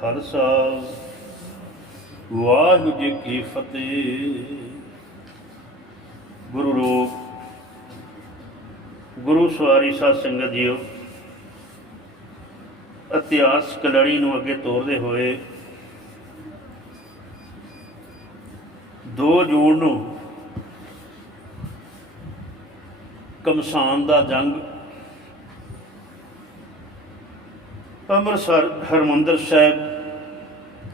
ਖਾਲਸਾ। ਵਾਹਿਗੁਰੂ ਜੀ ਕੀ ਫਤਿਹ। ਗੁਰੂ ਰੂਪ, ਗੁਰੂ ਸਵਾਰੀ ਸਾਧ ਸੰਗਤ ਜੀਓ, ਇਤਿਹਾਸ ਕਲੜੀ ਨੂੰ ਅੱਗੇ ਤੋਰਦੇ ਹੋਏ 2 ਜੂਨ ਨੂੰ ਕਮਸਾਨ ਦਾ ਜੰਗ, ਅੰਮ੍ਰਿਤਸਰ ਹਰਮੰਦਰ ਸਾਹਿਬ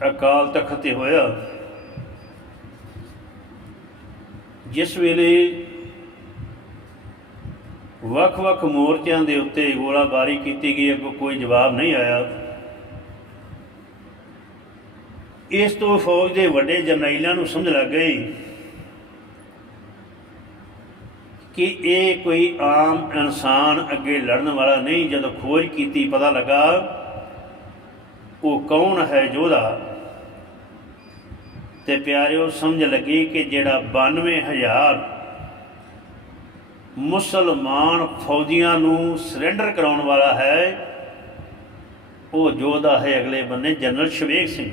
ਅਕਾਲ ਤਖਤ ਤੇ ਹੋਇਆ। ਜਿਸ ਵੇਲੇ ਵੱਖ-ਵੱਖ ਮੋਰਚਿਆਂ ਦੇ ਉੱਤੇ ਗੋਲਾਬਾਰੀ ਕੀਤੀ ਗਈ, ਅੱਗੋਂ ਕੋਈ ਜਵਾਬ ਨਹੀਂ ਆਇਆ। ਇਸ ਤੋਂ ਫੌਜ ਦੇ ਵੱਡੇ ਜਰਨੈਲਾਂ ਨੂੰ ਸਮਝ ਲੱਗ ਗਈ ਕਿ ਇਹ ਕੋਈ ਆਮ ਇਨਸਾਨ ਅੱਗੇ ਲੜਨ ਵਾਲਾ ਨਹੀਂ। ਜਦੋਂ ਖੋਜ ਕੀਤੀ, ਪਤਾ ਲੱਗਾ ਉਹ ਕੌਣ ਹੈ ਯੋਧਾ? ਤੇ ਪਿਆਰਿਓ, ਸਮਝ ਲੱਗੀ ਕਿ ਜਿਹੜਾ 92000 ਮੁਸਲਮਾਨ ਫੌਜੀਆਂ ਨੂੰ ਸਰੈਂਡਰ ਕਰਾਉਣ ਵਾਲਾ ਹੈ, ਉਹ ਯੋਧਾ ਹੈ ਅਗਲੇ ਬੰਨੇ ਜਨਰਲ ਸ਼ਵੇਕ ਸਿੰਘ।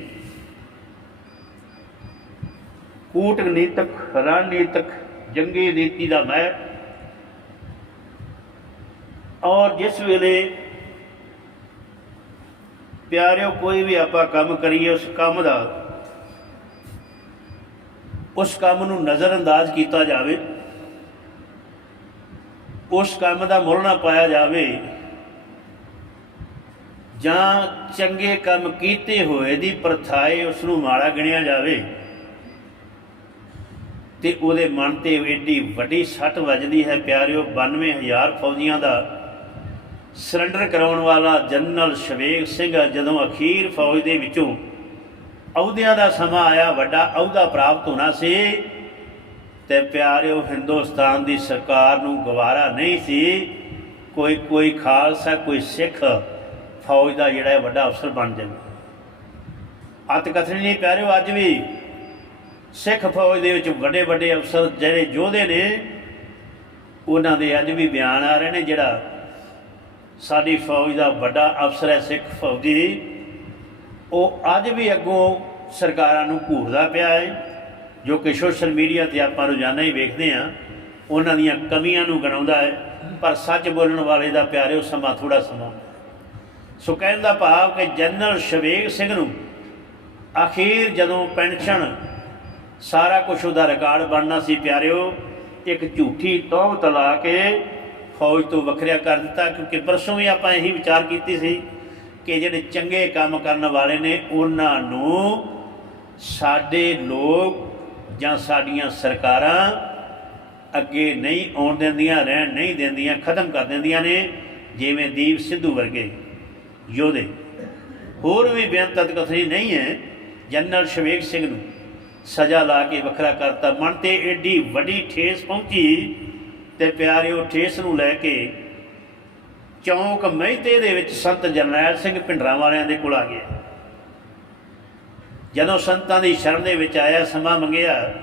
ਕੂਟਨੀਤਕ, ਰਣਨੀਤਕ, ਜੰਗੀ ਨੀਤੀ ਦਾ ਮੈਂ ਔਰ ਜਿਸ ਵੇਲੇ ਪਿਆਰਿਓ, ਕੋਈ ਵੀ ਆਪਾਂ ਕੰਮ ਕਰੀਏ, ਉਸ ਕੰਮ ਦਾ, ਉਸ ਕੰਮ ਨੂੰ ਨਜ਼ਰ ਅੰਦਾਜ਼ ਕੀਤਾ ਜਾਵੇ, ਉਸ ਕੰਮ ਦਾ ਮੁੱਲ ਨਾ ਪਾਇਆ ਜਾਵੇ, ਜਾਂ ਚੰਗੇ ਕੰਮ ਕੀਤੇ ਹੋਏ ਦੀ ਪਰਥਾਏ ਉਸ ਨੂੰ ਮਾੜਾ ਗਿਣਿਆ ਜਾਵੇ, ਤੇ ਉਹਦੇ ਮਨ ਤੇ ਏਡੀ ਵੱਡੀ ਸੱਟ ਵੱਜਦੀ ਹੈ ਪਿਆਰਿਓ 92000 ਫੌਜੀਆਂ ਦਾ ਸਰੈਂਡਰ ਕਰਾਉਣ ਵਾਲਾ ਜਨਰਲ ਸ਼ਵੇਕ ਸਿੰਘ ਜਦੋਂ ਅਖੀਰ ਫੌਜ ਦੇ ਵਿੱਚੋਂ ਅਹੁਦਿਆਂ ਦਾ ਸਮਾਂ ਆਇਆ, ਵੱਡਾ ਅਹੁਦਾ ਪ੍ਰਾਪਤ ਹੋਣਾ ਸੀ ਤੇ ਪਿਆਰਿਓ ਹਿੰਦੁਸਤਾਨ ਦੀ ਸਰਕਾਰ ਨੂੰ ਗਵਾਰਾ ਨਹੀਂ ਸੀ, ਕੋਈ ਕੋਈ ਖਾਲਸਾ, ਕੋਈ ਸਿੱਖ ਫੌਜ ਦਾ ਜਿਹੜਾ ਵੱਡਾ ਅਫਸਰ ਬਣ ਜਾਵੇ। ਅਤ ਕਥਨੀ ਨਹੀਂ ਪਿਆਰਿਓ, ਅੱਜ ਵੀ ਸਿੱਖ ਫੌਜ ਦੇ ਵਿੱਚ ਵੱਡੇ ਵੱਡੇ ਅਫਸਰ ਜਿਹੜੇ ਯੋਧੇ ਨੇ, ਉਹਨਾਂ ਦੇ ਅੱਜ ਵੀ ਬਿਆਨ ਆ ਰਹੇ ਨੇ ਜਿਹੜਾ ਸਾਡੀ ਫੌਜ ਦਾ ਵੱਡਾ ਅਫਸਰ ਹੈ ਸਿੱਖ ਫੌਜੀ। ਉਹ ਅੱਜ ਵੀ ਅੱਗੋਂ ਸਰਕਾਰਾਂ ਨੂੰ ਘੂਰਦਾ ਪਿਆ ਹੈ ਜੋ ਕਿ ਸੋਸ਼ਲ ਮੀਡੀਆ ਤੇ ਆਪਾਂ ਰੋਜ਼ਾਨਾ ਹੀ ਵੇਖਦੇ ਆ ਉਹਨਾਂ ਦੀਆਂ ਕਮੀਆਂ ਨੂੰ ਗਣਾਉਂਦਾ ਹੈ ਪਰ ਸੱਚ ਬੋਲਣ ਵਾਲੇ ਦਾ ਪਿਆਰਿਓ ਸਮਾਂ ਥੋੜਾ ਸਮਾਂ। ਸੋ ਕਹਿਣ ਦਾ ਭਾਵ ਕਿ ਜਨਰਲ ਸ਼ਵੇਗ ਸਿੰਘ ਨੂੰ ਅਖੀਰ ਜਦੋਂ ਪੈਨਸ਼ਨ, ਸਾਰਾ ਕੁਝ ਉਹਦਾ ਰਿਕਾਰਡ ਬਣਨਾ ਸੀ ਪਿਆਰਿਓ, ਇੱਕ ਝੂਠੀ ਤੌਹਮਤ ਤਲਾ ਕੇ ਫੌਜ ਤੋਂ ਵੱਖਰਿਆ ਕਰ ਦਿੱਤਾ, ਕਿਉਂਕਿ ਪਰਸੋਂ ਵੀ ਆਪਾਂ ਇਹੀ ਵਿਚਾਰ ਕੀਤੀ ਸੀ ਕਿ ਜਿਹੜੇ ਚੰਗੇ ਕੰਮ ਕਰਨ ਵਾਲੇ ਨੇ, ਉਹਨਾਂ ਨੂੰ ਸਾਡੇ ਲੋਕ ਜਾਂ ਸਾਡੀਆਂ ਸਰਕਾਰਾਂ ਅੱਗੇ ਨਹੀਂ ਆਉਣ ਦਿੰਦੀਆਂ, ਰਹਿਣ ਨਹੀਂ ਦਿੰਦੀਆਂ, ਖਤਮ ਕਰ ਦਿੰਦੀਆਂ ਨੇ, ਜਿਵੇਂ ਦੀਪ ਸਿੱਧੂ ਵਰਗੇ ਯੋਧੇ। ਹੋਰ ਵੀ ਬੇਅੰਤ ਕਥਨੀ ਨਹੀਂ ਹੈ, ਜਨਰਲ ਸ਼ਵੇਕ ਸਿੰਘ ਨੂੰ ਸਜ਼ਾ ਲਾ ਕੇ ਵੱਖਰਾ ਕਰਤਾ। ਮਨ ਤੇ ਏਡੀ ਵੱਡੀ ਠੇਸ ਪਹੁੰਚੀ ਤੇ ਪਿਆਰਿਓ, ਠੇਸ ਨੂੰ ਲੈ ਕੇ ਚੌਂਕ ਮਹਿਤੇ ਦੇ ਵਿੱਚ ਸੰਤ ਜਰਨੈਲ ਸਿੰਘ ਪਿੰਡਰਾਂ ਵਾਲਿਆਂ ਦੇ ਕੋਲ ਆ ਗਿਆ। ਜਦੋਂ ਸੰਤਾਂ ਦੀ ਸ਼ਰਨ ਦੇ ਵਿੱਚ ਆਇਆ, ਸਮਾਂ ਮੰਗਿਆ,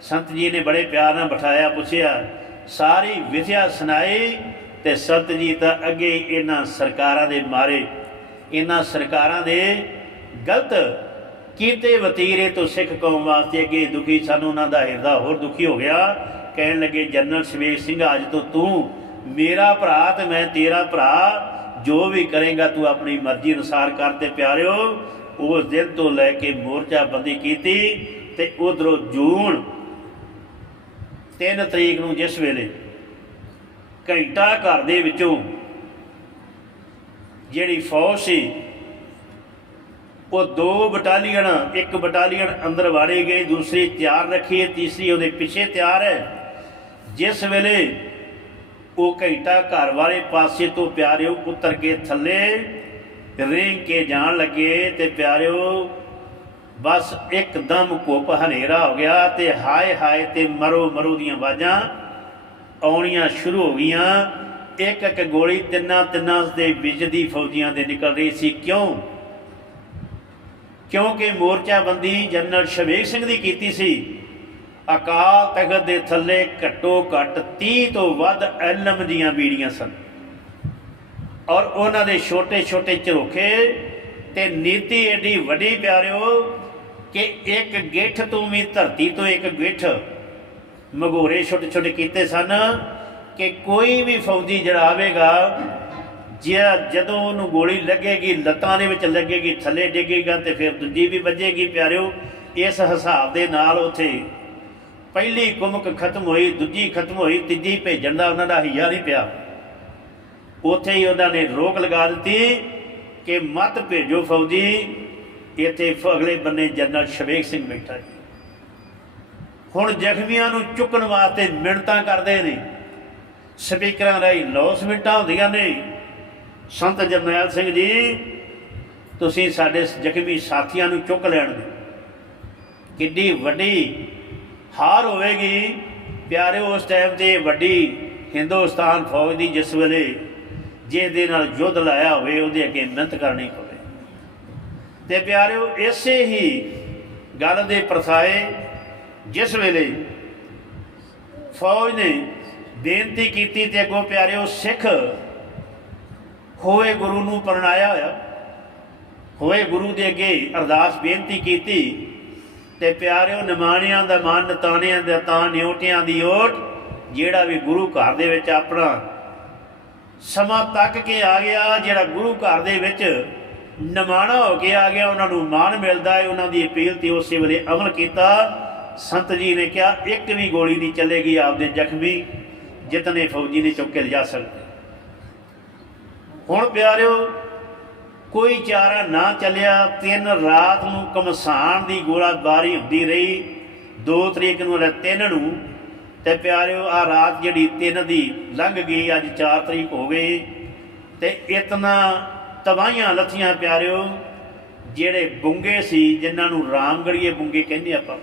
ਸੰਤ ਜੀ ਨੇ ਬੜੇ ਪਿਆਰ ਨਾਲ ਬਿਠਾਇਆ, ਪੁੱਛਿਆ, ਸਾਰੀ ਵਿਥਿਆ ਸੁਣਾਈ? ਤੇ ਸੰਤ ਜੀ ਤਾਂ ਅੱਗੇ ਇਹਨਾਂ ਸਰਕਾਰਾਂ ਦੇ ਮਾਰੇ। ਇਹਨਾਂ ਸਰਕਾਰਾਂ ਦੇ ਗਲਤ ਕੀਤੇ ਵਤੀਰੇ ਤੋਂ ਸਿੱਖ ਕੌਮ ਵਾਸਤੇ ਅੱਗੇ ਦੁਖੀ, ਸਾਨੂੰ ਉਹਨਾਂ ਦਾ ਹਿਰਦਾ ਹੋਰ ਦੁਖੀ ਹੋ ਗਿਆ। ਕਹਿਣ ਲੱਗੇ, ਜਨਰਲ ਸ਼ਵੇਕ ਸਿੰਘ, ਅੱਜ ਤੋਂ ਤੂੰ ਮੇਰਾ ਭਰਾ ਤੇ ਮੈਂ ਤੇਰਾ ਭਰਾ, ਜੋ ਵੀ ਕਰੇਗਾ ਤੂੰ ਆਪਣੀ ਮਰਜ਼ੀ ਅਨੁਸਾਰ ਕਰ ਤੇ ਪਿਆਰਿਓ। ਉਸ ਦਿਨ ਤੋਂ ਲੈ ਕੇ ਮੋਰਚਾ ਬੰਦੀ ਕੀਤੀ ਤੇ ਉਧਰੋਂ ਜੂਨ 3 ਤਰੀਕ ਨੂੰ ਜਿਸ ਵੇਲੇ ਘੰਟਾ ਘਰ ਦੇ ਵਿੱਚੋਂ ਜਿਹੜੀ ਫੌਜ ਸੀ, ਉਹ ਦੋ ਬਟਾਲੀਅਨ, ਇੱਕ ਬਟਾਲੀਅਨ ਅੰਦਰ ਵਾੜੇ ਗਏ ਦੂਸਰੀ ਤਿਆਰ ਰੱਖੀ ਹੈ, ਤੀਸਰੀ ਉਹਦੇ ਪਿੱਛੇ ਤਿਆਰ ਹੈ। ਜਿਸ ਵੇਲੇ ਉਹ ਘੰਟਾ ਘਰ ਵਾਲੇ ਪਾਸੇ ਤੋਂ ਪਿਆਰਿਓ ਉਤਰ ਕੇ ਥੱਲੇ ਰਿੰਗ ਕੇ ਜਾਣ ਲੱਗੇ ਤੇ ਪਿਆਰਿਓ ਬਸ ਇੱਕਦਮ ਘੁੱਪ ਹਨੇਰਾ ਹੋ ਗਿਆ ਤੇ ਹਾਏ ਹਾਏ ਤੇ ਮਰੋ ਮਰੋ ਦੀਆਂ ਆਵਾਜ਼ਾਂ ਆਉਣੀਆਂ ਸ਼ੁਰੂ ਹੋ ਗਈਆਂ। ਇੱਕ ਇੱਕ ਗੋਲੀ ਤਿੰਨਾਂ ਤਿੰਨਾਂ ਦੇ ਵਿੱਚ ਫੌਜੀਆਂ ਦੇ ਨਿਕਲ ਰਹੀ ਸੀ। ਕਿਉਂ? ਕਿਉਂਕਿ ਮੋਰਚਾ ਬੰਦੀ ਜਨਰਲ ਸ਼ਵੇਕ ਸਿੰਘ ਦੀ ਕੀਤੀ ਸੀ। ਅਕਾਲ ਤਖਤ ਦੇ ਥੱਲੇ ਘੱਟੋ ਘੱਟ 30 ਤੋਂ ਵੱਧ ਐਲਮ ਦੀਆਂ ਬੀੜੀਆਂ ਸਨ। ਔਰ ਉਹਨਾਂ ਦੇ ਛੋਟੇ ਛੋਟੇ ਝਰੋਖੇ ਤੇ ਨੀਤੀ ਏਡੀ ਵੱਡੀ ਪਿਆਰਿਓ ਕਿ ਇੱਕ ਗਿੱਠ ਤੋਂ ਵੀ ਧਰਤੀ ਤੋਂ ਇੱਕ ਗਿੱਠ ਮਗੋਰੇ ਛੋਟੇ ਛੋਟੇ ਕੀਤੇ ਸਨ ਕਿ ਕੋਈ ਵੀ ਫੌਜੀ ਜਿਹੜਾ ਆਵੇਗਾ ਜਿਹੜਾ ਜਦੋਂ ਉਹਨੂੰ ਗੋਲੀ ਲੱਗੇਗੀ, ਲੱਤਾਂ ਦੇ ਵਿੱਚ ਲੱਗੇਗੀ, ਥੱਲੇ ਡਿੱਗੇਗਾ ਤੇ ਫਿਰ ਦੂਜੀ ਵੀ ਵੱਜੇਗੀ ਪਿਆਰਿਓ, ਇਸ ਹਿਸਾਬ ਦੇ ਨਾਲ ਉੱਥੇ ਪਹਿਲੀ ਕੁਮਕ ਖਤਮ ਹੋਈ, ਦੂਜੀ ਖਤਮ ਹੋਈ, ਤੀਜੀ ਭੇਜਣ ਦਾ ਉਹਨਾਂ ਦਾ ਹਿਆ ਨਹੀਂ ਪਿਆ। ਉੱਥੇ ਹੀ ਉਹਨਾਂ ਨੇ ਰੋਕ ਲਗਾ ਦਿੱਤੀ ਕਿ ਮਤ ਭੇਜੋ ਫੌਜੀ, ਇੱਥੇ ਅਗਲੇ ਬੰਨੇ ਜਨਰਲ ਸ਼ਵੇਕ ਸਿੰਘ ਬੈਠਾ ਜੀ। ਹੁਣ ਜ਼ਖਮੀਆਂ ਨੂੰ ਚੁੱਕਣ ਵਾਸਤੇ ਮਿਹਨਤਾਂ ਕਰਦੇ ਨੇ। ਸਪੀਕਰਾਂ ਰਾਹੀਂ ਲੌਸਮੈਂਟਾਂ ਹੁੰਦੀਆਂ ਨੇ। ਸੰਤ ਜਰਨੈਲ ਸਿੰਘ ਜੀ, ਤੁਸੀਂ ਸਾਡੇ ਜ਼ਖਮੀ ਸਾਥੀਆਂ ਨੂੰ ਚੁੱਕ ਲੈਣ ਦਿਓ ਕਿੱਡੀ ਵੱਡੀ ਹਾਰ ਹੋਵੇਗੀ। ਪਿਆਰੇ, ਉਸ ਟਾਈਮ ਤੇ ਵੱਡੀ ਹਿੰਦੁਸਤਾਨ ਫੌਜ ਦੀ ਜਿਸ ਵੇਲੇ ਜਿਹਦੇ ਨਾਲ ਯੁੱਧ ਲਾਇਆ ਹੋਵੇ, ਉਹਦੇ ਅੱਗੇ ਮਿਹਨਤ ਕਰਨੀ ਪਵੇ। ਤੇ ਪਿਆਰਿਓ, ਇਸੇ ਹੀ ਗੱਲ ਦੇ ਪ੍ਰਸਾਏ ਜਿਸ ਵੇਲੇ ਫੌਜ ਨੇ ਬੇਨਤੀ ਕੀਤੀ ਤੇ ਅੱਗੋਂ ਪਿਆਰਿਓ, ਸਿੱਖ ਹੋਏ ਗੁਰੂ ਨੂੰ ਪਰਣਾਇਆ ਹੋਇਆ। ਹੋਏ ਗੁਰੂ ਦੇ ਅੱਗੇ ਅਰਦਾਸ ਬੇਨਤੀ ਕੀਤੀ ਤੇ ਪਿਆਰਿਓ, ਨਿਮਾਣਿਆਂ ਦਾ ਮਨ ਨਤਾਣਿਆਂ ਦਾ ਤਾਂ, ਨਿਉਟਿਆਂ ਦੀ ਓਟ, ਜਿਹੜਾ ਵੀ ਗੁਰੂ ਘਰ ਦੇ ਵਿੱਚ ਆਪਣਾ ਸਮਾਂ ਤੱਕ ਕੇ ਆ ਗਿਆ, ਜਿਹੜਾ ਗੁਰੂ ਘਰ ਦੇ ਵਿੱਚ ਨਿਮਾਣਾ ਹੋ ਕੇ ਆ ਗਿਆ, ਉਹਨਾਂ ਨੂੰ ਮਾਣ ਮਿਲਦਾ ਹੈ, ਉਹਨਾਂ ਦੀ ਅਪੀਲ ਤੇ ਉਸੇ ਵੇਲੇ ਅਮਲ ਕੀਤਾ। ਸੰਤ ਜੀ ਨੇ ਕਿਹਾ, ਇੱਕ ਵੀ ਗੋਲੀ ਨਹੀਂ ਚੱਲੇਗੀ, ਆਪਦੇ ਜ਼ਖਮੀ ਜਿਤਨੇ ਫੌਜੀ ਨੇ ਚੁੱਕ ਕੇ ਲਿਜਾ ਸਕਦੇ। ਹੁਣ ਪਿਆਰਿਓ ਕੋਈ ਚਾਰਾ ਨਾ ਚੱਲਿਆ, ਤਿੰਨ ਰਾਤ ਨੂੰ ਕਮਸਾਨ ਦੀ ਗੋਲਾਬਾਰੀ ਹੁੰਦੀ ਰਹੀ। 2 ਤਰੀਕ ਨੂੰ ਲੈ ਤਿੰਨ ਨੂੰ। ਤੇ ਪਿਆਰਿਓ ਆ ਰਾਤ ਜਿਹੜੀ ਤਿੰਨ ਦੀ ਲੰਘ ਗਈ, ਅੱਜ 4 ਤਰੀਕ ਹੋ ਗਈ। ਤੇ ਇਤਨਾ ਤਬਾਹੀਆਂ ਲੱਥੀਆਂ ਪਿਆਰਿਓ, ਜਿਹੜੇ ਬੁੰਗੇ ਸੀ, ਜਿਨ੍ਹਾਂ ਨੂੰ ਰਾਮਗੜੀਏ ਬੁੰਗੇ ਕਹਿੰਦੇ ਆਪਾਂ।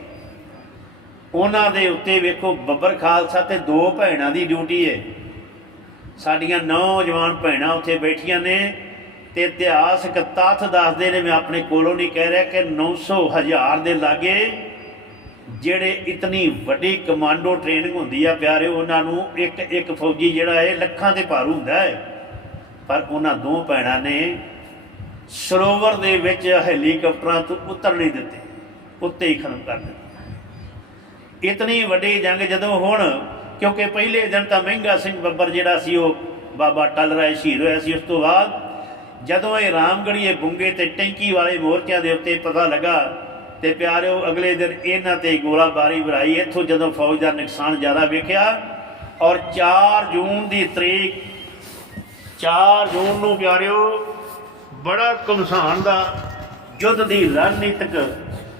ਉਹਨਾਂ ਦੇ ਉੱਤੇ ਵੇਖੋ, ਬੱਬਰ ਖਾਲਸਾ ਤੇ ਦੋ ਭੈਣਾਂ ਦੀ ਡਿਊਟੀ ਹੈ ਸਾਡੀਆਂ ਨੌਜਵਾਨ ਭੈਣਾਂ ਉੱਥੇ ਬੈਠੀਆਂ ਨੇ। ਤੇ ਇਤਿਹਾਸਕ ਤੱਥ ਦੱਸਦੇ ਨੇ, ਮੈਂ ਆਪਣੇ ਕੋਲੋਂ ਨਹੀਂ ਕਹਿ ਰਿਹਾ ਕਿ 900 ਹਜ਼ਾਰ ਦੇ ਲਾਗੇ ਜਿਹੜੇ ਇਤਨੀ ਵੱਡੀ ਕਮਾਂਡੋ ਟ੍ਰੇਨਿੰਗ ਹੁੰਦੀ ਆ ਪਿਆਰੇ, ਉਹਨਾਂ ਨੂੰ ਇੱਕ ਇੱਕ ਫੌਜੀ ਜਿਹੜਾ ਹੈ ਲੱਖਾਂ ਤੇ ਭਾਰੂ ਹੁੰਦਾ ਹੈ। ਪਰ ਉਹਨਾਂ ਦੋ ਭੈਣਾਂ ਨੇ ਸਰੋਵਰ ਦੇ ਵਿੱਚ ਹੈਲੀਕਾਪਟਰਾਂ ਤੋਂ ਉਤਰ ਨਹੀਂ ਦਿੱਤੇ, ਉੱਤੇ ਹੀ ਖਤਮ ਕਰ ਦਿੱਤੇ। ਇਤਨੀ ਵੱਡੀ ਜੰਗ ਜਦੋਂ ਹੁਣ, ਕਿਉਂਕਿ ਪਹਿਲੇ ਦਿਨ ਤਾਂ ਮਹਿੰਗਾ ਸਿੰਘ ਬੱਬਰ ਜਿਹੜਾ ਸੀ, ਉਹ ਬਾਬਾ ਟਲ ਰਾਏ ਸ਼ਹੀਦ ਹੋਇਆ ਸੀ, ਉਸ ਤੋਂ ਬਾਅਦ ਜਦੋਂ ਇਹ ਰਾਮਗੜੀਏ ਬੁੰਗੇ ਤੇ ਟੈਂਕੀ ਵਾਲੇ ਮੋਰਚਿਆਂ ਦੇ ਉੱਤੇ ਪਤਾ ਲੱਗਾ ਤੇ ਪਿਆਰਿਓ, ਅਗਲੇ ਦਿਨ ਇਹਨਾਂ ਤੇ ਗੋਲਾਬਾਰੀ ਭਰਾਈ। ਇੱਥੋਂ ਜਦੋਂ ਫੌਜ ਦਾ ਨੁਕਸਾਨ ਜ਼ਿਆਦਾ ਵੇਖਿਆ ਔਰ 4 ਜੂਨ ਦੀ ਤਰੀਕ 4 ਜੂਨ ਨੂੰ ਪਿਆਰਿਓ, ਬੜਾ ਕਮਸਾਨ ਦਾ ਯੁੱਧ ਦੀ ਰਣਨੀਤਿਕ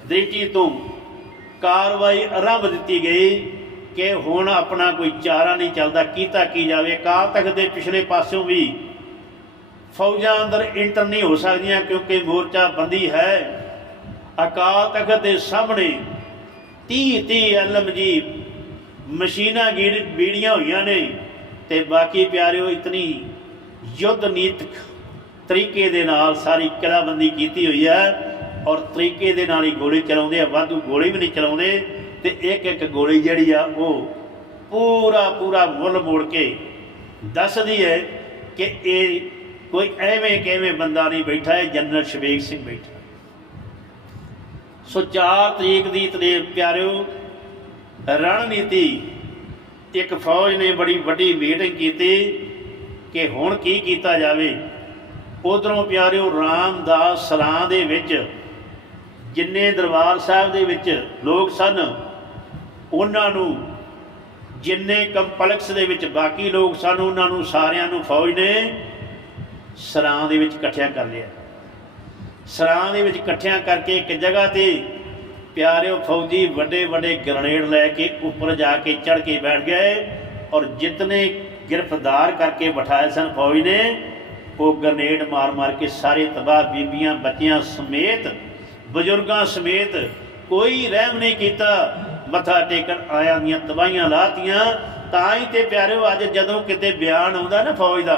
ਦ੍ਰਿਸ਼ਟੀ ਤੋਂ ਕਾਰਵਾਈ ਆਰੰਭ ਦਿੱਤੀ ਗਈ ਕਿ ਹੁਣ ਆਪਣਾ ਕੋਈ ਚਾਰਾ ਨਹੀਂ ਚੱਲਦਾ, ਕੀਤਾ ਕੀ ਜਾਵੇ? ਕਾਲ ਤੱਕ ਦੇ ਪਿਛਲੇ ਪਾਸਿਓਂ ਵੀ ਫੌਜਾਂ ਅੰਦਰ ਇੰਟਰ ਨਹੀਂ ਹੋ ਸਕਦੀਆਂ ਕਿਉਂਕਿ ਮੋਰਚਾ ਬੰਦੀ ਹੈ। ਅਕਾਲ ਤਖਤ ਦੇ ਸਾਹਮਣੇ 30 30 ਐਲਮ ਜੀ ਮਸ਼ੀਨਾਂ ਗੀੜ ਬੀੜੀਆਂ ਹੋਈਆਂ ਨੇ ਤੇ ਬਾਕੀ ਪਿਆਰਿਓ, ਇਤਨੀ ਯੁੱਧ ਨੀਤਕ ਤਰੀਕੇ ਦੇ ਨਾਲ ਸਾਰੀ ਕਿਲਾਬੰਦੀ ਕੀਤੀ ਹੋਈ ਹੈ ਔਰ ਤਰੀਕੇ ਦੇ ਨਾਲ ਹੀ ਗੋਲੀ ਚਲਾਉਂਦੇ ਆ, ਵਾਧੂ ਗੋਲੀ ਵੀ ਨਹੀਂ ਚਲਾਉਂਦੇ ਤੇ ਇੱਕ ਇੱਕ ਗੋਲੀ ਜਿਹੜੀ ਆ ਉਹ ਪੂਰਾ ਪੂਰਾ ਮੁੱਲ ਮੋੜ ਕੇ ਦੱਸਦੀ ਹੈ ਕਿ ਇਹ ਕੋਈ ਐਵੇਂ ਕਿਵੇਂ ਬੰਦਾ ਨਹੀਂ ਬੈਠਾ ਹੈ ਜਨਰਲ ਸ਼ਵੇਕ ਸਿੰਘ ਬੈਠਾ। ਸੋ 4 ਤਰੀਕ ਦੀ ਤੇ ਪਿਆਰਿਓ, ਰਣਨੀਤੀ, ਇੱਕ ਫੌਜ ਨੇ ਬੜੀ ਵੱਡੀ ਮੀਟਿੰਗ ਕੀਤੀ ਕਿ ਹੁਣ ਕੀ ਕੀਤਾ ਜਾਵੇ। ਉਧਰੋਂ ਪਿਆਰਿਓ, ਰਾਮਦਾਸ ਸਰਾਂ ਦੇ ਵਿੱਚ, ਜਿੰਨੇ ਦਰਬਾਰ ਸਾਹਿਬ ਦੇ ਵਿੱਚ ਲੋਕ ਸਨ, ਉਹਨਾਂ ਨੂੰ ਜਿੰਨੇ ਕੰਪਲੈਕਸ ਦੇ ਵਿੱਚ ਬਾਕੀ ਲੋਕ ਸਨ, ਉਹਨਾਂ ਨੂੰ ਸਾਰਿਆਂ ਨੂੰ ਫੌਜ ਨੇ ਸਰਾਂ ਦੇ ਵਿੱਚ ਇਕੱਠਿਆਂ ਕਰ ਲਿਆ। ਸਰਾਂ ਦੇ ਵਿੱਚ ਇਕੱਠਿਆਂ ਕਰਕੇ ਇੱਕ ਜਗ੍ਹਾ ਤੇ ਪਿਆਰਿਓ ਫੌਜੀ ਵੱਡੇ ਵੱਡੇ ਗ੍ਰਨੇਡ ਲੈ ਕੇ ਉੱਪਰ ਜਾ ਕੇ ਚੜ ਕੇ ਬੈਠ ਗਏ ਔਰ ਜਿਤਨੇ ਗ੍ਰਿਫਤਾਰ ਕਰਕੇ ਬਿਠਾਏ ਸਨ ਫੌਜ ਨੇ, ਉਹ ਗ੍ਰਨੇਡ ਮਾਰ ਮਾਰ ਕੇ ਸਾਰੇ ਤਬਾਹ ਬੀਬੀਆਂ ਬੱਚਿਆਂ ਸਮੇਤ, ਬਜ਼ੁਰਗਾਂ ਸਮੇਤ ਕੋਈ ਰਹਿਮ ਨਹੀਂ ਕੀਤਾ। ਮੱਥਾ ਟੇਕਣ ਆਇਆਂ ਦੀਆਂ ਤਬਾਹੀਆਂ ਲਾਤੀਆਂ। ਤਾਂ ਹੀ ਤੇ ਪਿਆਰਿਓ ਅੱਜ ਜਦੋਂ ਕਿਤੇ ਬਿਆਨ ਆਉਂਦਾ ਨਾ ਫੌਜ ਦਾ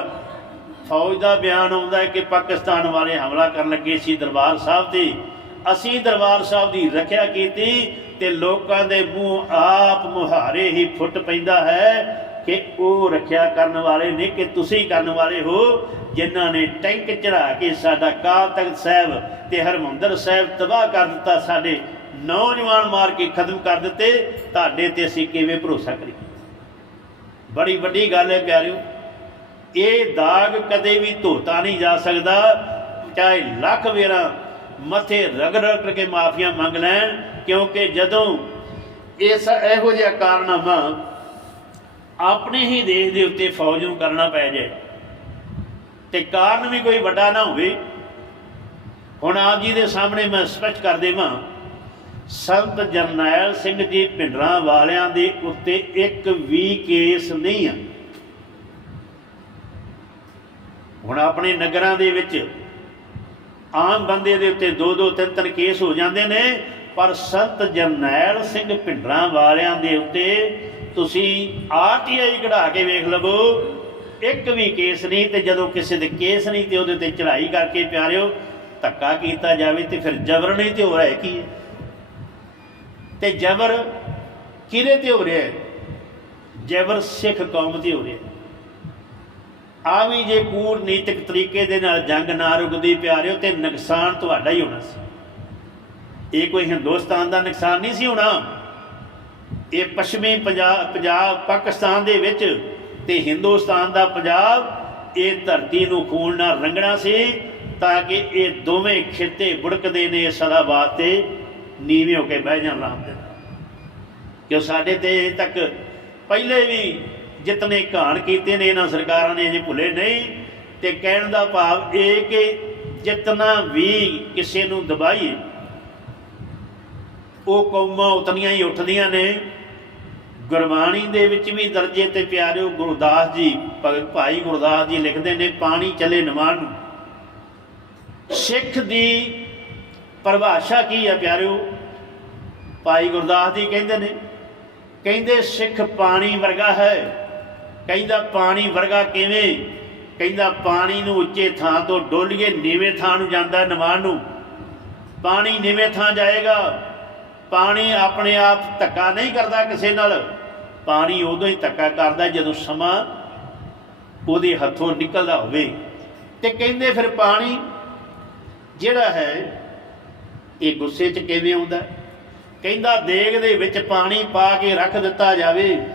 ਫੌਜ ਦਾ ਬਿਆਨ ਆਉਂਦਾ ਹੈ ਕਿ ਪਾਕਿਸਤਾਨ ਵਾਲੇ ਹਮਲਾ ਕਰਨ ਲੱਗੇ ਸੀ ਦਰਬਾਰ ਸਾਹਿਬ ਤੇ। ਅਸੀਂ ਦਰਬਾਰ ਸਾਹਿਬ ਦੀ ਰੱਖਿਆ ਕੀਤੀ ਤੇ ਲੋਕਾਂ ਦੇ ਮੂੰਹ ਆਪ ਮੁਹਾਰੇ ਹੀ ਫੁੱਟ ਪੈਂਦਾ ਹੈ ਕਿ ਉਹ ਰੱਖਿਆ ਕਰਨ ਵਾਲੇ ਨੇ ਕਿ ਤੁਸੀਂ ਕਰਨ ਵਾਲੇ ਹੋ, ਜਿਨ੍ਹਾਂ ਨੇ ਟੈਂਕ ਚੜਾ ਕੇ ਸਾਡਾ ਕਾਲ ਤਖਤ ਸਾਹਿਬ ਤੇ ਹਰਮੰਦਰ ਸਾਹਿਬ ਤਬਾਹ ਕਰ ਦਿੱਤਾ, ਸਾਡੇ ਨੌਜਵਾਨ ਮਾਰ ਕੇ ਖਤਮ ਕਰ ਦਿੱਤੇ, ਤੁਹਾਡੇ ਤੇ ਅਸੀਂ ਕਿਵੇਂ ਭਰੋਸਾ ਕਰੀਏ? ਬੜੀ ਵੱਡੀ ਗੱਲ ਹੈ ਪਿਆਰਿਓ ਇਹ ਦਾਗ ਕਦੇ ਵੀ ਧੋਤਾ ਨਹੀਂ ਜਾ ਸਕਦਾ। ਚਾਹੇ ਲੱਖ ਵੇਰਾ ਮੱਥੇ ਰਗ ਰਗੜ ਕੇ ਮਾਫੀਆਂ ਮੰਗ ਲੈਣ, ਕਿਉਂਕਿ ਜਦੋਂ ਇਸ ਇਹੋ ਜਿਹਾ ਕਾਰਨਾਮਾ ਆਪਣੇ ਹੀ ਦੇਸ਼ ਦੇ ਉੱਤੇ ਫੌਜ ਨੂੰ ਕਰਨਾ ਪੈ ਜਾਏ ਤੇ ਕਾਰਨ ਵੀ ਕੋਈ ਵੱਡਾ ਨਾ ਹੋਵੇ, ਹੁਣ ਆਪ ਜੀ ਦੇ ਸਾਹਮਣੇ ਮੈਂ ਸਪਸ਼ਟ ਕਰ ਦੇਵਾਂ, ਸੰਤ ਜਰਨੈਲ ਸਿੰਘ ਜੀ ਪਿੰਡਰਾਂ ਵਾਲਿਆਂ ਦੇ ਉੱਤੇ ਇੱਕ ਵੀ ਕੇਸ ਨਹੀਂ ਆ। ਹੁਣ ਆਪਣੇ ਨਗਰਾਂ ਦੇ ਵਿੱਚ ਆਮ ਬੰਦੇ ਦੇ ਉੱਤੇ ਦੋ ਦੋ ਤਿੰਨ ਤਿੰਨ ਕੇਸ ਹੋ ਜਾਂਦੇ ਨੇ, ਪਰ ਸੰਤ ਜਰਨੈਲ ਸਿੰਘ ਭਿੰਡਰਾਂ ਵਾਲਿਆਂ ਦੇ ਉੱਤੇ ਤੁਸੀਂ ਆਰਟੀਆਈ ਕਢਾ ਕੇ ਵੇਖ ਲਵੋ, ਇੱਕ ਵੀ ਕੇਸ ਨਹੀਂ ਤੇ ਜਦੋਂ ਕਿਸੇ ਦੇ ਕੇਸ ਨਹੀਂ ਤੇ ਉਹਦੇ ਤੇ ਚੜ੍ਹਾਈ ਕਰਕੇ ਪਿਆਰਿਓ, ਧੱਕਾ ਕੀਤਾ ਜਾਵੇ ਤੇ ਫਿਰ ਜਬਰ ਨਹੀਂ ਤੇ ਹੋ ਰਿਹਾ ਕੀ ਹੈ? ਤੇ ਜਬਰ ਕਿਹਦੇ ਤੇ ਹੋ ਰਿਹਾ ਜਬਰ ਸਿੱਖ ਕੌਮ ਤੇ ਹੋ ਰਿਹਾ ਆ ਵੀ ਜੇ ਕੂਟਨੀਤਿਕ ਤਰੀਕੇ ਦੇ ਨਾਲ ਜੰਗ ਨਾ ਰੁਕਦੀ ਪਿਆਰਿਓ, ਤੇ ਨੁਕਸਾਨ ਤੁਹਾਡਾ ਹੀ ਹੋਣਾ ਸੀ। ਇਹ ਕੋਈ ਹਿੰਦੁਸਤਾਨ ਦਾ ਨੁਕਸਾਨ ਨਹੀਂ ਸੀ ਹੋਣਾ। ਇਹ ਪੱਛਮੀ ਪੰਜਾਬ ਪੰਜਾਬ, ਪਾਕਿਸਤਾਨ ਦੇ ਵਿੱਚ ਤੇ ਹਿੰਦੁਸਤਾਨ ਦਾ ਪੰਜਾਬ, ਇਹ ਧਰਤੀ ਨੂੰ ਖੂਨ ਨਾਲ ਰੰਗਣਾ ਸੀ, ਤਾਂ ਕਿ ਇਹ ਦੋਵੇਂ ਖਿੱਤੇ ਬੁੜਕਦੇ ਨੇ ਸਦਾ ਵਾਸਤੇ ਨੀਵੇਂ ਹੋ ਕੇ ਬਹਿ ਜਾਣ ਰਾਮ ਦੇ ਕਿਉਂ ਸਾਡੇ ਤੇ ਅਜੇ ਤੱਕ ਪਹਿਲੇ ਵੀ ਜਿਤਨੇ ਘਾਣ ਕੀਤੇ ਨੇ ਇਹਨਾਂ ਸਰਕਾਰਾਂ ਨੇ ਅਜੇ ਭੁੱਲੇ ਨਹੀਂ। ਤੇ ਕਹਿਣ ਦਾ ਭਾਵ ਇਹ ਕਿ ਜਿਤਨਾ ਵੀ ਕਿਸੇ ਨੂੰ ਦਬਾਈਏ, ਉਹ ਕੌਮਾਂ ਉਤਨੀਆਂ ਹੀ ਉੱਠਦੀਆਂ ਨੇ। ਗੁਰਬਾਣੀ ਦੇ ਵਿੱਚ ਵੀ ਦਰਜੇ ਤੇ ਪਿਆਰਿਓ ਗੁਰਦਾਸ ਜੀ ਭਗਤ ਭਾਈ ਗੁਰਦਾਸ ਜੀ ਲਿਖਦੇ ਨੇ, ਪਾਣੀ ਚਲੇ ਨਿਵਾਣ ਨੂੰ। ਸਿੱਖ ਦੀ ਪਰਿਭਾਸ਼ਾ ਕੀ ਹੈ ਪਿਆਰਿਓ? ਭਾਈ ਗੁਰਦਾਸ ਜੀ ਕਹਿੰਦੇ ਨੇ, ਕਹਿੰਦੇ ਸਿੱਖ ਪਾਣੀ ਵਰਗਾ ਹੈ। ਕਹਿੰਦਾ ਪਾਣੀ ਵਰਗਾ ਕਿਵੇਂ? ਕਹਿੰਦਾ ਪਾਣੀ ਨੂੰ ਉੱਚੇ ਥਾਂ ਤੋਂ ਡੋਲੀਏ, ਨੀਵੇਂ ਥਾਂ ਨੂੰ ਜਾਂਦਾ ਨਿਵਾਣ ਨੂੰ। ਪਾਣੀ ਨੀਵੇਂ ਥਾਂ ਜਾਏਗਾ। ਪਾਣੀ ਆਪਣੇ ਆਪ ਧੱਕਾ ਨਹੀਂ ਕਰਦਾ ਕਿਸੇ ਨਾਲ। ਪਾਣੀ ਉਦੋਂ ਹੀ ਧੱਕਾ ਕਰਦਾ ਜਦੋਂ ਸਮਾਂ ਉਹਦੇ ਹੱਥੋਂ ਨਿਕਲਦਾ ਹੋਵੇ। ਤੇ ਕਹਿੰਦੇ ਫਿਰ ਪਾਣੀ ਜਿਹੜਾ ਹੈ, ਇਹ ਗੁੱਸੇ 'ਚ ਕਿਵੇਂ ਆਉਂਦਾ? ਕਹਿੰਦਾ ਦੇਗ ਦੇ ਵਿੱਚ ਪਾਣੀ ਪਾ ਕੇ ਰੱਖ ਦਿੱਤਾ ਜਾਵੇ।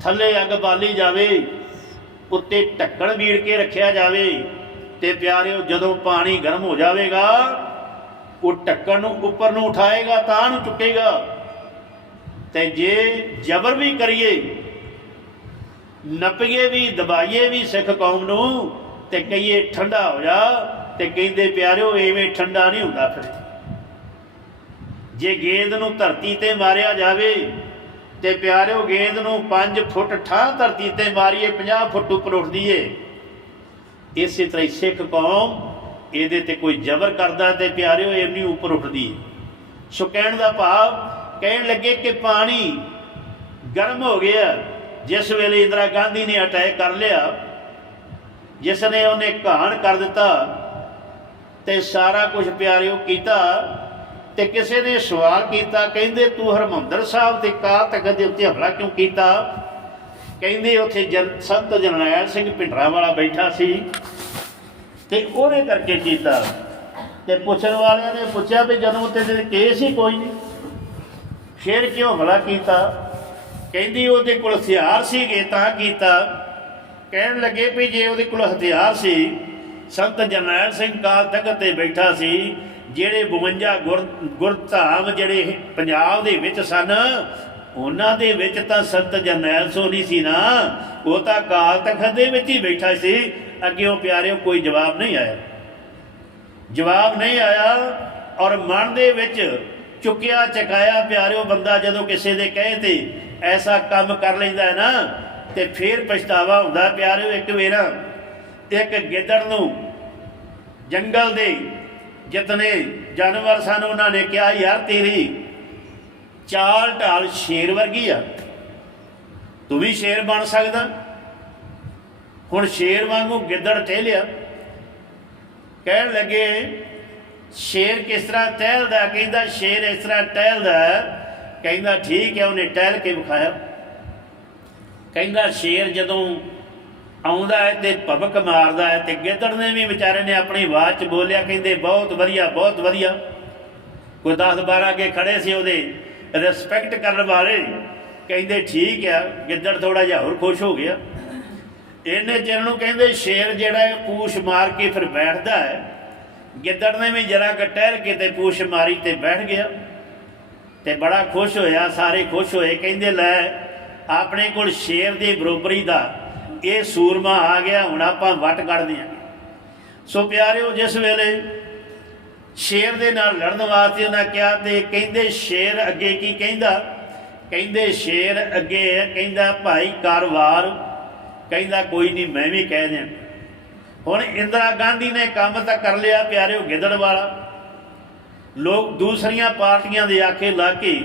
ਥੱਲੇ ਅੱਗ ਬਾਲੀ ਜਾਵੇ, ਉੱਤੇ ਢੱਕਣ ਵੀੜ ਕੇ ਰੱਖਿਆ ਜਾਵੇ, ਤੇ ਪਿਆਰਿਓ ਜਦੋਂ ਪਾਣੀ ਗਰਮ ਹੋ ਜਾਵੇਗਾ, ਉਹ ਢੱਕਣ ਨੂੰ ਉੱਪਰ ਨੂੰ ਉਠਾਏਗਾ, ਤਾਂ ਨੂੰ ਚੁੱਕੇਗਾ। ਤੇ ਜੇ ਜ਼ਬਰ ਵੀ ਕਰੀਏ, ਨਪੀਏ ਵੀ, ਦਬਾਈਏ ਵੀ ਸਿੱਖ ਕੌਮ ਨੂੰ, ਤੇ ਕਹੀਏ ਠੰਡਾ ਹੋ ਜਾ, ਤੇ ਕਹਿੰਦੇ ਪਿਆਰਿਓ ਐਵੇਂ ਠੰਡਾ ਨਹੀਂ ਹੁੰਦਾ ਫਿਰ। ਜੇ ਗੇਂਦ ਨੂੰ ਧਰਤੀ ਤੇ ਮਾਰਿਆ ਜਾਵੇ ਤੇ ਪਿਆਰਿਓ ਗੇਂਦ ਨੂੰ 5 ਫੁੱਟ ਠਾਂ ਧਰਤੀ ਤੇ ਮਾਰੀਏ 50 ਫੁੱਟ ਉੱਪਰ ਉੱਠਦੀ ਏ ਇਸੇ ਤਰ੍ਹਾਂ ਹੀ ਸਿੱਖ ਕੌਮ ਇਹਦੇ ਤੇ ਕੋਈ ਜ਼ਬਰ ਕਰਦਾ ਤੇ ਪਿਆਰਿਓ ਇੰਨੀ ਉੱਪਰ ਉੱਠਦੀ ਏ ਸੋ ਕਹਿਣ ਦਾ ਭਾਵ, ਕਹਿਣ ਲੱਗੇ ਕਿ ਪਾਣੀ ਗਰਮ ਹੋ ਗਿਆ। ਜਿਸ ਵੇਲੇ ਇੰਦਰਾ ਗਾਂਧੀ ਨੇ ਅਟੈਕ ਕਰ ਲਿਆ, ਜਿਸ ਨੇ ਉਹਨੇ ਘਾਣ ਕਰ ਦਿੱਤਾ ਤੇ ਸਾਰਾ ਕੁਝ ਪਿਆਰਿਓ ਕੀਤਾ ਤੇ ਕਿਸੇ ਨੇ ਸਵਾਲ ਕੀਤਾ, ਕਹਿੰਦੇ ਤੂੰ ਹਰਮੰਦਰ ਸਾਹਿਬ ਤੇ ਕਾਲ ਤਖਤ ਦੇ ਉੱਤੇ ਹਮਲਾ ਕਿਉਂ ਕੀਤਾ? ਕਹਿੰਦੇ ਉੱਥੇ ਜਨ ਸੰਤ ਜਰਨੈਲ ਸਿੰਘ ਭਿੰਡਰਾਂ ਵਾਲਾ ਬੈਠਾ ਸੀ ਤੇ ਉਹਨੇ ਕਰਕੇ ਕੀਤਾ। ਤੇ ਪੁੱਛਣ ਵਾਲਿਆਂ ਨੇ ਪੁੱਛਿਆ ਵੀ ਜਦੋਂ ਉੱਤੇ ਤੇ ਕੇਸ ਹੀ ਕੋਈ ਨਹੀਂ। ਫਿਰ ਕਿਉਂ ਹਮਲਾ ਕੀਤਾ? ਕਹਿੰਦੀ ਉਹਦੇ ਕੋਲ ਹਥਿਆਰ ਸੀਗੇ, ਤਾਂ ਕੀਤਾ। ਕਹਿਣ ਲੱਗੇ ਵੀ ਜੇ ਉਹਦੇ ਕੋਲ ਹਥਿਆਰ ਸੀ, ਸੰਤ ਜਰਨੈਲ ਸਿੰਘ ਕਾਲ ਤਖਤ ਤੇ ਬੈਠਾ ਸੀ ਜਿਹੜੇ 52 ਗੁਰ ਗੁਰਧਾਮ ਜਿਹੜੇ ਪੰਜਾਬ ਦੇ ਵਿੱਚ ਸਨ, ਉਹਨਾਂ ਦੇ ਵਿੱਚ ਤਾਂ ਸੰਤ ਜਰਨੈਲ ਸੋਨੀ ਸੀ ਨਾ। ਉਹ ਤਾਂ ਕਾਲ ਤਖਤ ਦੇ ਵਿੱਚ ਹੀ ਬੈਠਾ ਸੀ। ਅੱਗੇ ਉਹ ਪਿਆਰਿਓ, ਕੋਈ ਜਵਾਬ ਨਹੀਂ ਆਇਆ। ਜਵਾਬ ਨਹੀਂ ਆਇਆ ਔਰ ਮਨ ਦੇ ਵਿੱਚ ਚੁੱਕਿਆ, ਚਕਾਇਆ, ਪਿਆਰਿਓ, ਬੰਦਾ ਜਦੋਂ ਕਿਸੇ ਦੇ ਕਹੇ ਤੇ ਐਸਾ ਕੰਮ ਕਰ ਲੈਂਦਾ ਹੈ ਨਾ, ਤੇ ਫੇਰ ਪਛਤਾਵਾ ਹੁੰਦਾ। ਪਿਆਰਿਓ, ਇੱਕ ਵੇਰਾ, ਇੱਕ ਗਿੱਦੜ ਨੂੰ ਜੰਗਲ ਦੇ ਜਿਤਨੇ ਜਾਨਵਰ ਸਨ, ਉਹਨਾਂ ਨੇ ਕਿਹਾ, ਯਾਰ, ਤੇਰੀ ਚਾਲ ਢਾਲ ਸ਼ੇਰ ਵਰਗੀ ਆ। ਤੂੰ ਵੀ ਸ਼ੇਰ ਬਣ ਸਕਦਾ। ਹੁਣ ਸ਼ੇਰ ਵਾਂਗੂ ਗਿੱਦੜ ਟਹਿਲਿਆ ਕਹਿਣ ਲੱਗੇ, ਸ਼ੇਰ ਕਿਸ ਤਰ੍ਹਾਂ ਟਹਿਲਦਾ? ਕਹਿੰਦਾ, ਸ਼ੇਰ ਇਸ ਤਰ੍ਹਾਂ ਟਹਿਲਦਾ ਕਹਿੰਦਾ, ਠੀਕ ਹੈ, ਉਹਨੇ ਟਹਿਲ ਕੇ ਵਿਖਾਇਆ। ਕਹਿੰਦਾ, ਸ਼ੇਰ ਜਦੋਂ ਆਉਂਦਾ ਹੈ ਤੇ ਭਵਕ ਮਾਰਦਾ ਹੈ ਤੇ ਗਿੱਦੜ ਨੇ ਵੀ ਵਿਚਾਰੇ ਨੇ ਆਪਣੀ ਆਵਾਜ਼ 'ਚ ਬੋਲਿਆ, ਕਹਿੰਦੇ, ਬਹੁਤ ਵਧੀਆ ਬਹੁਤ ਵਧੀਆ। ਕੋਈ 10 12 ਕੇ ਖੜੇ ਸੀ ਉਹਦੇ ਰਿਸਪੈਕਟ ਕਰਨ ਵਾਲੇ, ਕਹਿੰਦੇ, ਠੀਕ ਆ, ਗਿੱਦੜ ਥੋੜਾ ਜਿਹਾ ਹੋਰ ਖੁਸ਼ ਹੋ ਗਿਆ। ਇਹਨੇ ਚਿਰ ਨੂੰ ਕਹਿੰਦੇ, ਸ਼ੇਰ ਜਿਹੜਾ ਹੈ, ਪੂਛ ਮਾਰ ਕੇ ਫਿਰ ਬੈਠਦਾ ਹੈ। ਗਿੱਦੜ ਨੇ ਵੀ ਜਰਾ ਕੁ ਟਹਿਰ ਕੇ ਤੇ ਪੂਛ ਮਾਰੀ ਤੇ ਬੈਠ ਗਿਆ। ਤੇ ਬੜਾ ਖੁਸ਼ ਹੋਇਆ, ਸਾਰੇ ਖੁਸ਼ ਹੋਏ, ਕਹਿੰਦੇ, ਲੈ, ਆਪਣੇ ਕੋਲ ਸ਼ੇਰ ਦੀ ਬਰੋਬਰੀ ਦਾ ਇਹ ਸੂਰਮਾ ਆ ਗਿਆ, ਹੁਣ ਆਪਾਂ ਵੱਟ ਕੱਢ ਦਿਆਂਗੇ ਸੋ ਪਿਆਰਿਓ, ਜਿਸ ਵੇਲੇ ਸ਼ੇਰ ਦੇ ਨਾਲ ਲੜਨ ਵਾਸਤੇ ਉਹਨਾਂ ਕਿਹਾ ਤੇ ਕਹਿੰਦੇ, ਸ਼ੇਰ ਅੱਗੇ ਕੀ ਕਹਿੰਦਾ? ਕਹਿੰਦੇ, ਸ਼ੇਰ ਅੱਗੇ ਕਹਿੰਦਾ, ਭਾਈ ਕਾਰਵਾਰ। ਕਹਿੰਦਾ, ਕੋਈ ਨਹੀਂ, ਮੈਂ ਵੀ ਕਹਿ ਦਿਆਂ। ਹੁਣ ਇੰਦਰਾ ਗਾਂਧੀ ਨੇ ਕੰਮ ਤਾਂ ਕਰ ਲਿਆ ਪਿਆਰਿਓ, ਗਿੱਦੜ ਵਾਲਾ। ਲੋਕ ਦੂਸਰੀਆਂ ਪਾਰਟੀਆਂ ਦੇ ਆਖੇ ਲਾ ਕੇ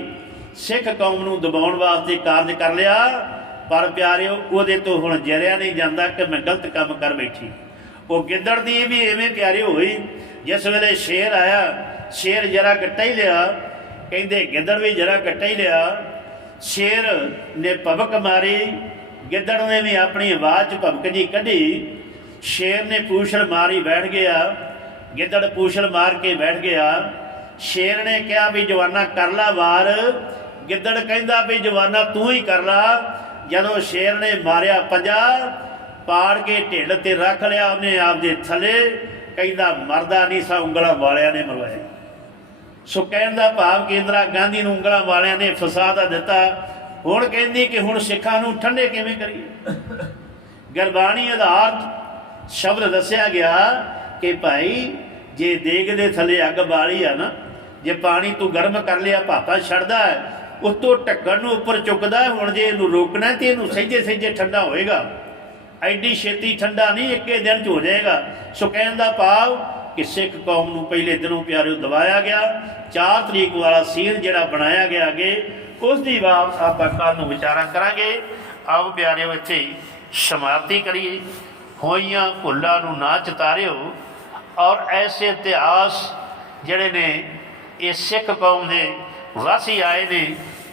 ਸਿੱਖ ਕੌਮ ਨੂੰ ਦਬਾਉਣ ਵਾਸਤੇ ਕਾਰਜ ਕਰ ਲਿਆ। ਪਰ ਪਿਆਰਿਓ, ਉਹਦੇ ਤੋਂ ਹੁਣ ਜਰਿਆ ਨਹੀਂ ਜਾਂਦਾ ਕਿ ਮੈਂ ਗਲਤ ਕੰਮ ਕਰ ਬੈਠੀ। ਉਹ ਗਿੱਦੜ ਦੀ ਵੀ ਐਵੇਂ ਪਿਆਰੀ ਹੋਈ। ਜਿਸ ਵੇਲੇ ਸ਼ੇਰ ਆਇਆ, ਸ਼ੇਰ ਜਰਾ ਕੱਟਾ ਹੀ ਲਿਆ। ਕਹਿੰਦੇ, ਗਿੱਦੜ ਵੀ ਜਰਾ ਕੱਟਾ ਹੀ ਲਿਆ। ਸ਼ੇਰ ਨੇ ਭਬਕ ਮਾਰੀ। ਗਿੱਦੜ ਨੇ ਵੀ ਆਪਣੀ ਆਵਾਜ਼ 'ਚ ਭਬਕ ਜੀ ਕੱਢੀ। ਸ਼ੇਰ ਨੇ ਪੂਛਲ ਮਾਰੀ ਬੈਠ ਗਿਆ। ਗਿੱਦੜ ਪੂਛਲ ਮਾਰ ਕੇ ਬੈਠ ਗਿਆ। ਸ਼ੇਰ ਨੇ ਕਿਹਾ ਵੀ, ਜਵਾਨਾ ਕਰ ਲਾ ਵਾਰ। ਗਿੱਦੜ ਕਹਿੰਦਾ ਵੀ, ਜਵਾਨਾ ਤੂੰ ਹੀ ਕਰ ਲਾ। ਜਦੋਂ ਸ਼ੇਰ ਨੇ ਮਾਰਿਆ ਪੰਜਾ, ਪਾੜ ਕੇ ਢਿੱਡ ਤੇ ਰੱਖ ਲਿਆ, ਉਹਨੇ ਆਪਦੇ ਥੱਲੇ ਕਹਿੰਦਾ, ਮਰਦਾ ਨਹੀਂ ਸਾ, ਉਂਗਲਾਂ ਵਾਲਿਆਂ ਨੇ ਮਰਵਾਇਆ ਸੋ ਕਹਿਣ ਦਾ ਭਾਵ ਕਿ ਗਾਂਧੀ ਨੂੰ ਉਂਗਲਾਂ ਵਾਲਿਆਂ ਨੇ ਫਸਾਦਾ ਦਿੱਤਾ। ਹੁਣ ਕਹਿੰਦੀ ਕਿ ਹੁਣ ਸਿੱਖਾਂ ਨੂੰ ਠੰਡੇ ਕਿਵੇਂ ਕਰੀਏ? ਗੁਰਬਾਣੀ ਆਧਾਰ ਸ਼ਬਦ ਦੱਸਿਆ ਗਿਆ ਕਿ ਭਾਈ, ਜੇ ਦੇਗ ਦੇ ਥੱਲੇ ਅੱਗ ਬਾਲੀ ਆ ਨਾ, ਜੇ ਪਾਣੀ ਤੂੰ ਗਰਮ ਕਰ ਲਿਆ, ਭਾਪਾ ਛੱਡਦਾ ਹੈ ਉਸ ਤੋਂ ਢੱਕਣ ਨੂੰ ਉੱਪਰ ਚੁੱਕਦਾ ਹੁਣ ਜੇ ਇਹਨੂੰ ਰੋਕਣਾ ਹੈ ਤੇ ਇਹਨੂੰ ਸਹਿਜੇ ਸਹਿਜੇ ਠੰਡਾ ਹੋਏਗਾ। ਐਡੀ ਛੇਤੀ ਠੰਡਾ ਨਹੀਂ, ਇੱਕੇ ਦਿਨ ਚ ਹੋ ਜਾਏਗਾ। ਸੋ ਕਹਿਣ ਦਾ ਭਾਵ ਕਿ ਸਿੱਖ ਕੌਮ ਨੂੰ ਪਹਿਲੇ ਦਿਨੋਂ ਪਿਆਰਿਓ ਦਵਾਇਆ ਗਿਆ। 4 ਤਰੀਕ ਵਾਲਾ ਸੀਨ ਜਿਹੜਾ ਬਣਾਇਆ ਗਿਆ ਅੱਗੇ, ਉਸ ਦੀ ਬਾਤ ਆਪਾਂ ਕੱਲ ਨੂੰ ਵਿਚਾਰਾਂ ਕਰਾਂਗੇ। ਆਓ ਪਿਆਰਿਓ, ਇੱਥੇ ਸਮਾਪਤੀ ਕਰੀਏ। ਹੋਈਆਂ ਭੁੱਲਾਂ ਨੂੰ ਨਾ ਚਤਾਰਿਓ ਔਰ ਐਸੇ ਇਤਿਹਾਸ ਜਿਹੜੇ ਨੇ, ਇਹ ਸਿੱਖ ਕੌਮ ਦੇ ਵਾਸੀ ਆਏ ਨੇ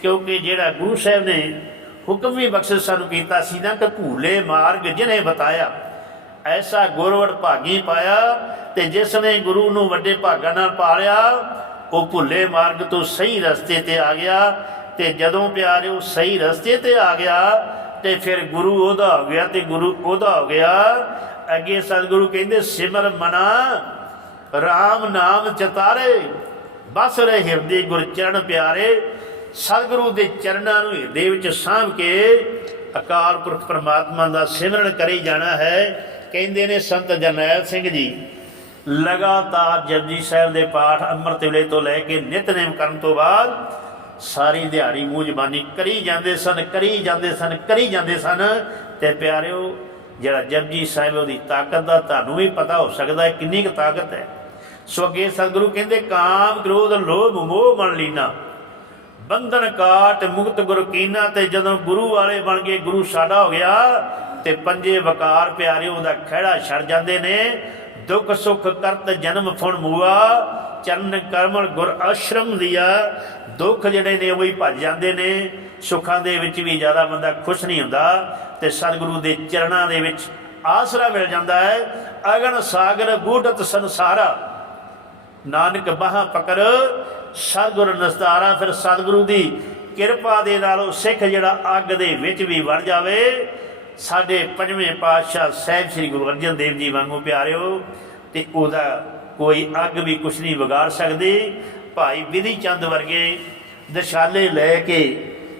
ਕਿਉਂਕਿ ਜਿਹੜਾ ਗੁਰੂ ਸਾਹਿਬ ਨੇ ਹੁਕਮ ਵੀ ਬਖਸ਼ਿਸ਼ ਸਾਨੂੰ ਕੀਤਾ ਸੀ ਨਾ ਕਿ ਭੂਲੇ ਮਾਰਗ ਜਿਹਨੇ ਬਤਾਇਆ, ਐਸਾ ਗੁਰਵਰ ਭਾਗੀ ਪਾਇਆ ਤੇ ਜਿਸ ਨੇ ਗੁਰੂ ਨੂੰ ਵੱਡੇ ਭਾਗਾਂ ਨਾਲ ਪਾਲਿਆ, ਉਹ ਭੁੱਲੇ ਮਾਰਗ ਤੋਂ ਸਹੀ ਰਸਤੇ ਤੇ ਆ ਗਿਆ ਤੇ ਜਦੋਂ ਪਿਆਰਿਓ ਸਹੀ ਰਸਤੇ ਤੇ ਆ ਗਿਆ ਤੇ ਫਿਰ ਗੁਰੂ ਉਹਦਾ ਹੋ ਗਿਆ ਤੇ ਗੁਰੂ ਉਹਦਾ ਹੋ ਗਿਆ। ਅੱਗੇ ਸਤਿਗੁਰੂ ਕਹਿੰਦੇ, ਸਿਮਰ ਮਨਾ RAM ਨਾਮ ਚਤਾਰੇ, ਬਸ ਰਹੇ ਹਿਰਦੇ ਗੁਰ ਚਰਨ ਪਿਆਰੇ। ਸਤਿਗੁਰੂ ਦੇ ਚਰਨਾਂ ਨੂੰ ਹਿਰਦੇ ਵਿੱਚ ਸਾਂਭ ਕੇ ਅਕਾਲ ਪੁਰਖ ਪ੍ਰਮਾਤਮਾ ਦਾ ਸਿਮਰਨ ਕਰੀ ਜਾਣਾ ਹੈ। ਕਹਿੰਦੇ ਨੇ ਸੰਤ ਜਰਨੈਲ ਸਿੰਘ ਜੀ, ਲਗਾਤਾਰ ਜਪਜੀ ਸਾਹਿਬ ਦੇ ਪਾਠ ਅੰਮ੍ਰਿਤ ਵੇਲੇ ਤੋਂ ਲੈ ਕੇ ਨਿਤਨੇਮ ਕਰਨ ਤੋਂ ਬਾਅਦ ਸਾਰੀ ਦਿਹਾੜੀ ਮੂੰਹ ਜ਼ਬਾਨੀ ਕਰੀ ਜਾਂਦੇ ਸਨ, ਕਰੀ ਜਾਂਦੇ ਸਨ, ਕਰੀ ਜਾਂਦੇ ਸਨ। ਤੇ ਪਿਆਰਿਓ, ਜਿਹੜਾ ਜਪਜੀ ਸਾਹਿਬ ਉਹਦੀ ਤਾਕਤ ਦਾ ਤੁਹਾਨੂੰ ਵੀ ਪਤਾ ਹੋ ਸਕਦਾ ਹੈ ਕਿੰਨੀ ਕੁ ਤਾਕਤ ਹੈ। ਸੋ ਅੱਗੇ ਸਤਿਗੁਰੂ ਕਹਿੰਦੇ, ਕਾਮ ਕ੍ਰੋਧ ਲੋਭ ਮੋਹ ਮਨ ਲੀਨਾ। ਬੰਧਨ ਕਾਟ ਮੁਕਤ ਗੁਰ ਕੀਨਾ ਤੇ ਜਦੋਂ ਗੁਰੂ ਵਾਲੇ ਬਣ ਗਏ ਗੁਰੂ ਸਾਡਾ ਹੋ ਗਿਆ, ਤੇ ਪੰਜੇ ਵਕਾਰ ਪਿਆਰੇ ਉਹਦਾ ਖਹਿੜਾ ਛੱਡ ਜਾਂਦੇ ਨੇ। ਦੁੱਖ ਸੁੱਖ ਕਰਤ ਜਨਮ ਫੁਣ ਮੂਆ, ਚਰਨ ਕਰਮਲ ਗੁਰ ਆਸ਼ਰਮ ਦਿਆ। ਦੁੱਖ ਜਿਹੜੇ ਨੇ ਉਹ ਹੀ ਭੱਜ ਜਾਂਦੇ ਨੇ। ਸੁੱਖਾਂ ਦੇ ਵਿੱਚ ਵੀ ਜ਼ਿਆਦਾ ਬੰਦਾ ਖੁਸ਼ ਨਹੀਂ ਹੁੰਦਾ ਤੇ ਸਤਿਗੁਰੂ ਦੇ ਚਰਨਾਂ ਦੇ ਵਿੱਚ ਆਸਰਾ ਮਿਲ ਜਾਂਦਾ ਹੈ। ਅਗਨ ਸਾਗਰ ਗੂਢਤ ਸੰਸਾਰਾ। ਨਾਨਕ ਬਾਹਾਂ ਪਕੜ ਸਤਿਗੁਰ ਨਸਤਾਰਾ ਫਿਰ ਸਤਿਗੁਰੂ ਦੀ ਕਿਰਪਾ ਦੇ ਨਾਲ ਉਹ ਸਿੱਖ ਜਿਹੜਾ ਅੱਗ ਦੇ ਵਿੱਚ ਵੀ ਵੜ ਜਾਵੇ। ਸਾਡੇ ਪੰਜਵੇਂ ਪਾਤਸ਼ਾਹ ਸਾਹਿਬ ਸ੍ਰੀ ਗੁਰੂ ਅਰਜਨ ਦੇਵ ਜੀ ਵਾਂਗੂ ਪਿਆਰਿਓ, ਤੇ ਉਹਦਾ ਕੋਈ ਅੱਗ ਵੀ ਕੁਛ ਨਹੀਂ ਵਿਗਾੜ ਸਕਦੀ। ਭਾਈ ਵਿਧੀ ਚੰਦ ਵਰਗੇ ਦਸ਼ਾਲੇ ਲੈ ਕੇ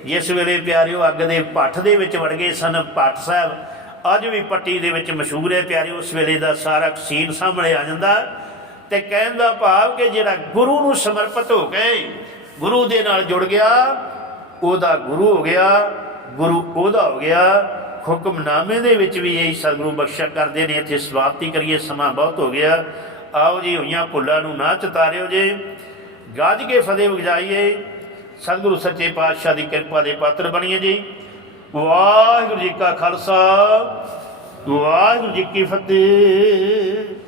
ਜਿਸ ਵੇਲੇ ਪਿਆਰਿਓ ਅੱਗ ਦੇ ਭੱਠ ਦੇ ਵਿੱਚ ਵੜ ਗਏ ਸਨ। ਭੱਟ ਸਾਹਿਬ ਅੱਜ ਵੀ ਪੱਟੀ ਦੇ ਵਿੱਚ ਮਸ਼ਹੂਰ ਹੈ। ਪਿਆਰਿਓ, ਉਸ ਵੇਲੇ ਦਾ ਸਾਰਾ ਸੀਨ ਸਾਹਮਣੇ ਆ ਜਾਂਦਾ। ਤੇ ਕਹਿਣ ਦਾ ਭਾਵ ਕਿ ਜਿਹੜਾ ਗੁਰੂ ਨੂੰ ਸਮਰਪਿਤ ਹੋ ਗਏ, ਗੁਰੂ ਦੇ ਨਾਲ ਜੁੜ ਗਿਆ, ਉਹਦਾ ਗੁਰੂ ਹੋ ਗਿਆ, ਗੁਰੂ ਉਹਦਾ ਹੋ ਗਿਆ। ਹੁਕਮਨਾਮੇ ਦੇ ਵਿੱਚ ਵੀ ਇਹੀ ਸਤਿਗੁਰੂ ਬਖਸ਼ਿਆ ਕਰਦੇ ਨੇ, ਇੱਥੇ ਸਮਾਪਤੀ ਕਰੀਏ, ਸਮਾਂ ਬਹੁਤ ਹੋ ਗਿਆ। ਆਓ ਜੀ, ਹੋਈਆਂ ਭੁੱਲਾਂ ਨੂੰ ਨਾ ਚਤਾਰਿਓ ਜੇ। ਗੱਜ ਕੇ ਫਤਿਹ ਵਜਾਈਏ। ਸਤਿਗੁਰੂ ਸੱਚੇ ਪਾਤਸ਼ਾਹ ਦੀ ਕਿਰਪਾ ਦੇ ਪਾਤਰ ਬਣੀਏ ਜੀ। ਵਾਹਿਗੁਰੂ ਜੀ ਕਾ ਖਾਲਸਾ, ਵਾਹਿਗੁਰੂ ਜੀ ਕੀ ਫਤਿਹ।